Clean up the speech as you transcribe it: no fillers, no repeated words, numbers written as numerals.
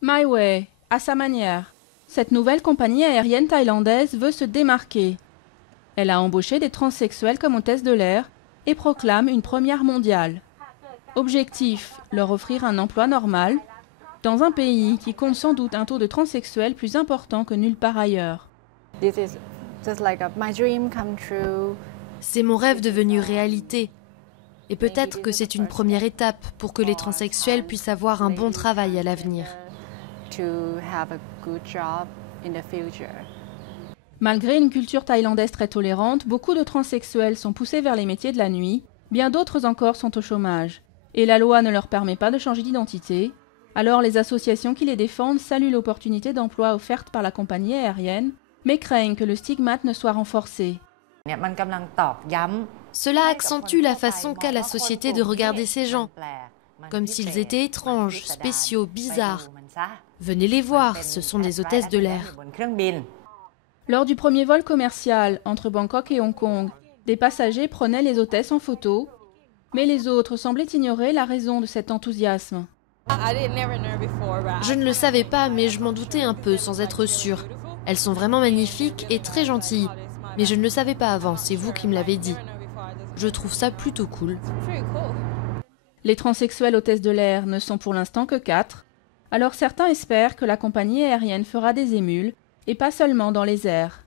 My Way, à sa manière. Cette nouvelle compagnie aérienne thaïlandaise veut se démarquer. Elle a embauché des transsexuels comme hôtesses de l'air et proclame une première mondiale. Objectif, leur offrir un emploi normal dans un pays qui compte sans doute un taux de transsexuels plus important que nulle part ailleurs. This is just like my dream come true. C'est mon rêve devenu réalité. Et peut-être que c'est une première étape pour que les transsexuels puissent avoir un bon travail à l'avenir. To have a good job in the future. Malgré une culture thaïlandaise très tolérante, beaucoup de transsexuels sont poussés vers les métiers de la nuit, bien d'autres encore sont au chômage. Et la loi ne leur permet pas de changer d'identité, alors les associations qui les défendent saluent l'opportunité d'emploi offerte par la compagnie aérienne, mais craignent que le stigmate ne soit renforcé. Cela accentue la façon qu'a la société de regarder ces gens, comme s'ils étaient étranges, spéciaux, bizarres. Venez les voir, ce sont des hôtesses de l'air. Lors du premier vol commercial entre Bangkok et Hong Kong, des passagers prenaient les hôtesses en photo, mais les autres semblaient ignorer la raison de cet enthousiasme. Je ne le savais pas, mais je m'en doutais un peu, sans être sûre. Elles sont vraiment magnifiques et très gentilles. Mais je ne le savais pas avant, c'est vous qui me l'avez dit. Je trouve ça plutôt cool. Les transsexuels hôtesses de l'air ne sont pour l'instant que 4, alors certains espèrent que la compagnie aérienne fera des émules, et pas seulement dans les airs.